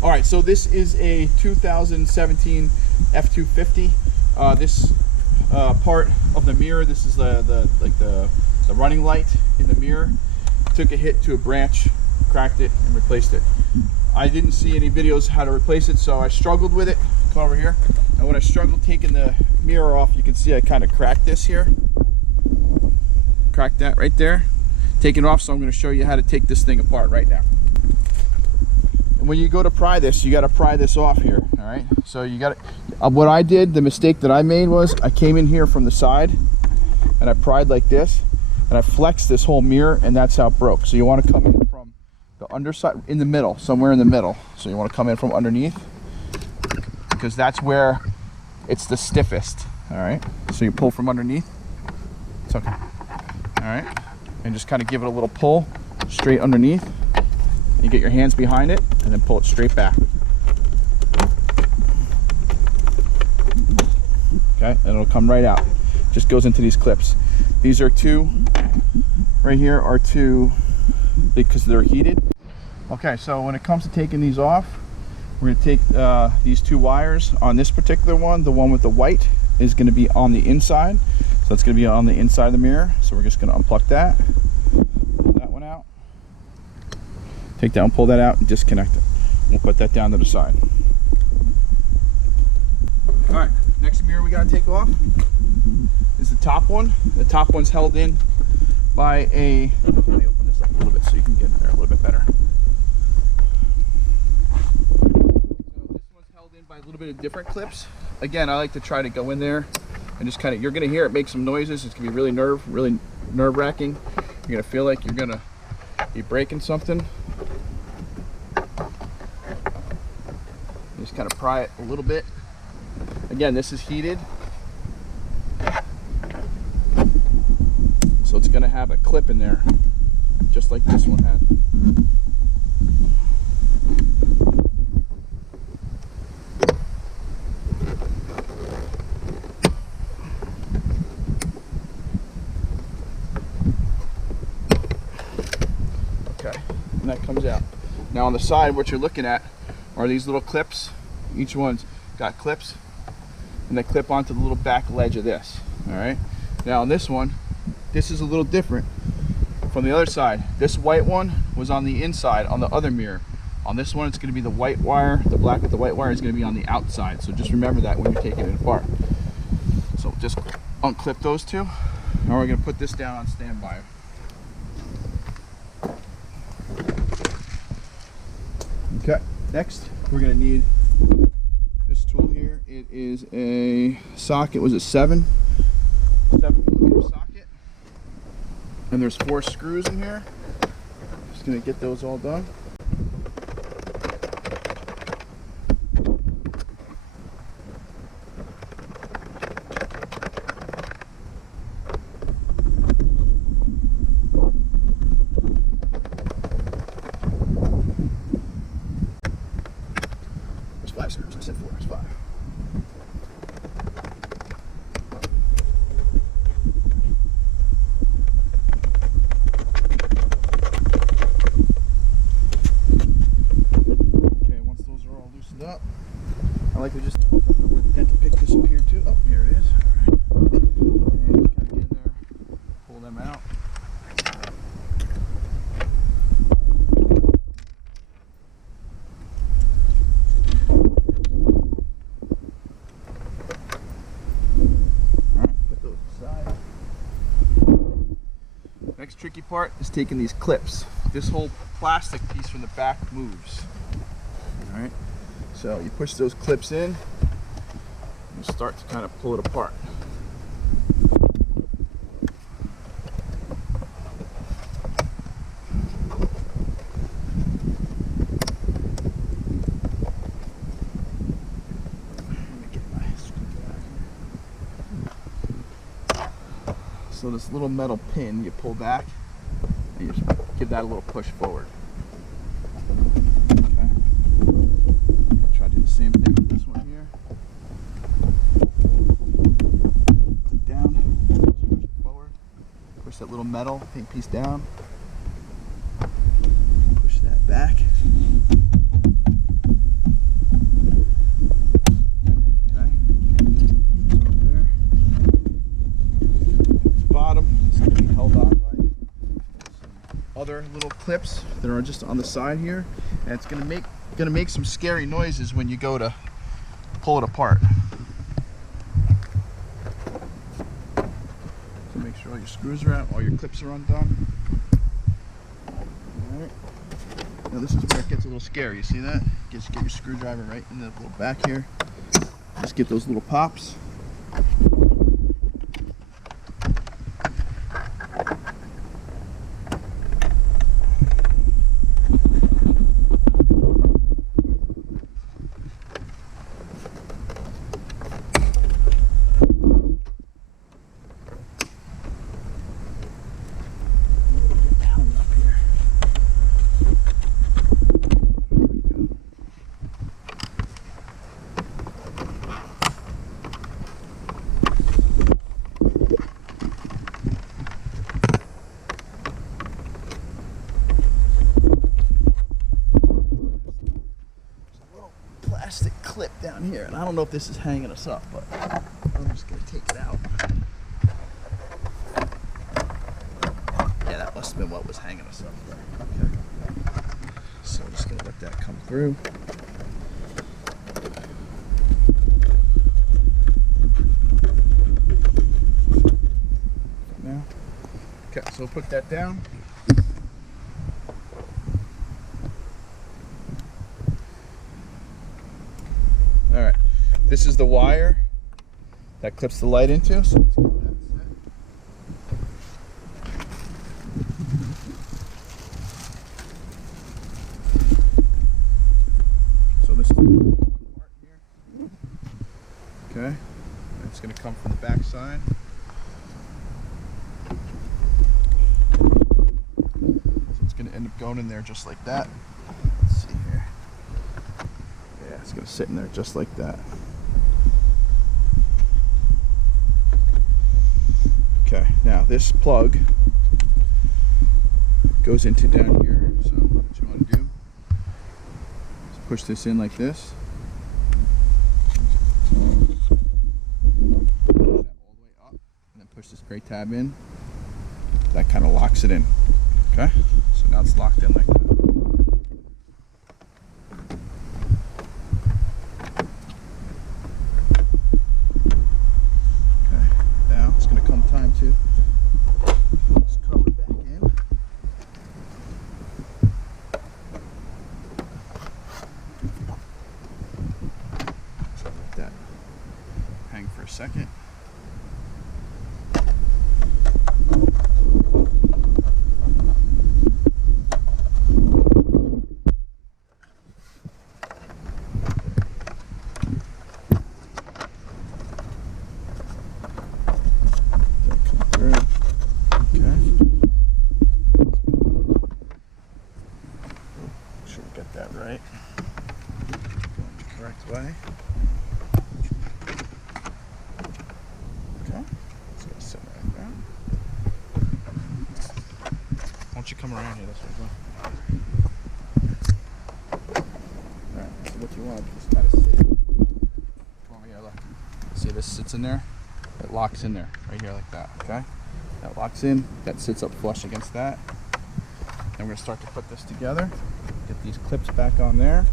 All right, so this is a 2017 F250. This part of the mirror, this is the running light in the mirror. Took a hit to a branch, cracked it, and replaced it. I didn't see any videos how to replace it, so I struggled with it. Come over here. And when I struggled taking the mirror off, you can see I kind of cracked this here. Cracked that right there. Taking it off, so I'm going to show you how to take this thing apart right now. And when you go to pry this, you got to pry this off here. All right. So you got to. What I did, the mistake that I made was I came in here from the side, and I pried like this, and I flexed this whole mirror, and that's how it broke. So you want to come in from the underside, in the middle, somewhere in the middle. So you want to come in from underneath, because that's where it's the stiffest. All right. So you pull from underneath. It's okay. All right. And just kind of give it a little pull straight underneath. You get your hands behind it and then pull it straight back. Okay, and it'll come right out. Just goes into these clips. These are two, right here are two, because they're heated. Okay, so when it comes to taking these off, we're going to take these two wires. On this particular one, the one with the white is going to be on the inside. So it's going to be on the inside of the mirror. So we're just going to unplug that. Pull that one out. Take that one, pull that out, and disconnect it. We'll put that down to the side. All right, next mirror we got to take off is the top one. The top one's held in by a, let me open this up a little bit so you can get in there a little bit better. So this one's held in by a little bit of different clips. Again, I like to try to go in there and just kind of, you're going to hear it make some noises. It's going to be really nerve-wracking. You're going to feel like you're going to be breaking something. Just kind of pry it a little bit. Again, this is heated, so it's going to have a clip in there, just like this one had. Okay, and that comes out. Now on the side, what you're looking at are these little clips. Each one's got clips, and they clip onto the little back ledge of this. All right. Now on this one, this is a little different from the other side. This white one was on the inside on the other mirror. On this one, it's going to be the white wire. The black with the white wire is going to be on the outside. So just remember that when you're taking it apart. So just unclip those two. Now we're going to put this down on standby. Okay. Next, we're going to need this tool here. It is a socket. Was it 7 millimeter socket? And there's 4 screws in here. Just going to get those all done. There's 5 screws. I said 4. There's 5. Up. I like to just pick this up here too. Oh, here it is. All right. And just kind of get in there, pull them out. All right, put those aside. Next tricky part is taking these clips. This whole plastic piece from the back moves. All right. So you push those clips in and start to kind of pull it apart. So this little metal pin you pull back and you just give that a little push forward. Same thing with this one here. Put it down, push it forward, push that little metal piece down, push that back. clips that are just on the side here, and it's gonna make some scary noises when you go to pull it apart. So make sure all your screws are out, all your clips are undone. All right. Now this is where it gets a little scary. You see that? Just get your screwdriver right in the little back here. Just get those little pops. Plastic clip down here, and I don't know if this is hanging us up, but I'm just gonna take it out. Yeah, that must have been what was hanging us up there. Okay. So I'm just gonna let that come through. Now, okay, so we'll put that down. All right, this is the wire that clips the light into. So let's get that set. So this is the part here. Okay, it's going to come from the back side. So it's going to end up going in there just like that. Let's see here. Yeah, it's going to sit in there just like that. Okay, now this plug goes into down here. So what you want to do is push this in like this. Push that all the way up, and then push this gray tab in. That kind of locks it in. Okay, so now it's locked in like that. Time to just cover it back in. So let that hang for a second. That right, going the correct way. Okay, so it's sit right there. Why don't you come around here this way? Alright, so what you want to just kind of sit. Come over here, look. See, this sits in there. It locks in there, right here like that. Okay, that locks in. That sits up flush against that. Then we're going to start to put this together. Get these clips back on there.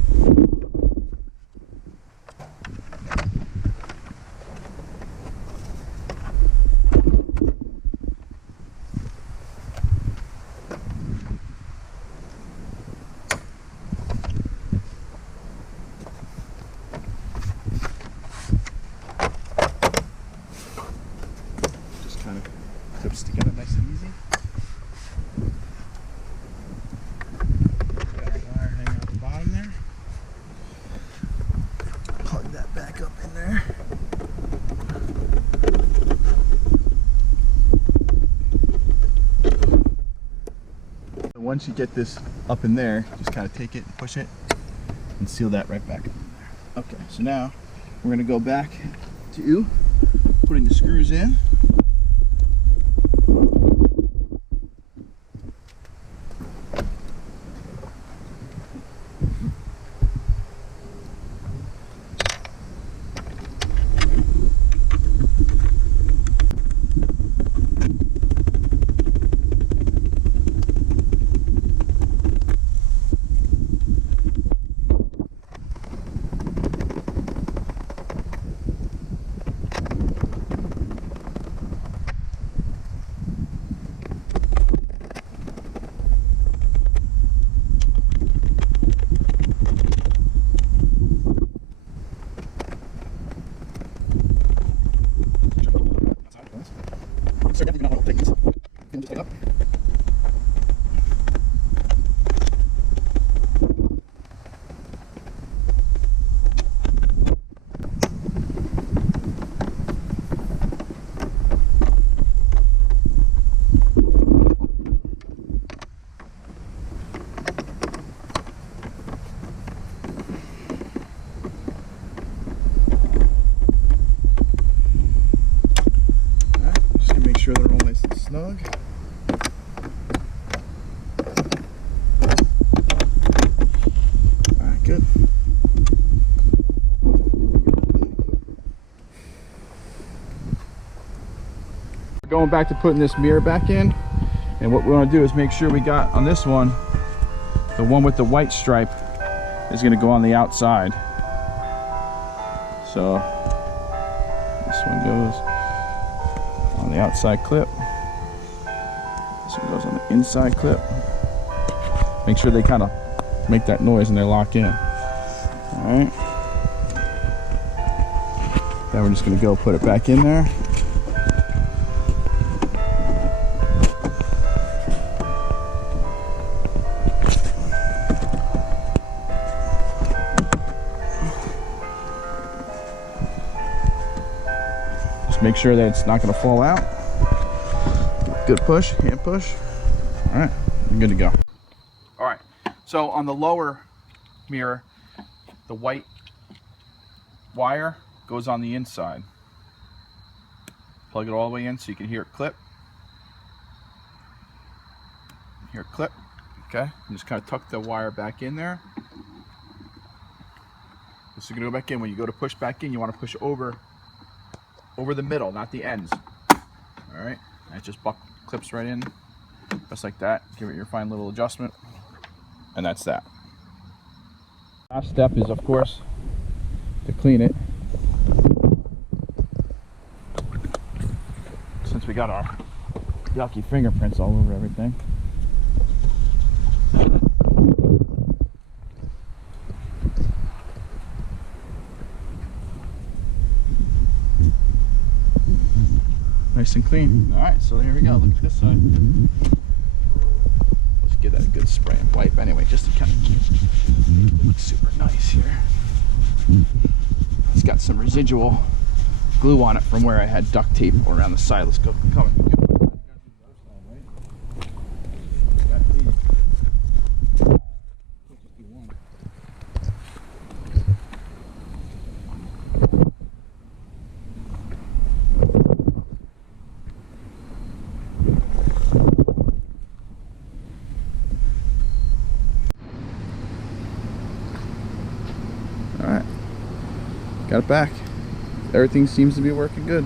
Just kind of clips together nice and easy. Back up in there. So once you get this up in there, just kind of take it and push it and seal that right back up in there. Okay, so now we're going to go back to putting the screws in. snug. Alright, good. We're going back to putting this mirror back in, and what we want to do is make sure we got on this one, the one with the white stripe is going to go on the outside. So this one goes on the outside clip. This one goes on the inside clip. Make sure they kind of make that noise and they lock in. Alright. Then we're just going to go put it back in there. Make sure that it's not going to fall out. Good push, hand push. All right, I'm good to go. All right, so on the lower mirror, the white wire goes on the inside. Plug it all the way in so you can hear it clip. Hear it clip. Okay, and just kind of tuck the wire back in there. This is going to go back in. When you go to push back in, you want to push over the middle, not the ends. All right, and it just clips right in, just like that. Give it your fine little adjustment, and that's that. Last step is, of course, to clean it. Since we got our yucky fingerprints all over everything. Nice and clean. All right, so here we go. Look at this side. Let's give that a good spray and wipe anyway, just to kind of keep it look super nice here. It's got some residual glue on it from where I had duct tape around the side. Let's go. Come on. All right, got it back. Everything seems to be working good.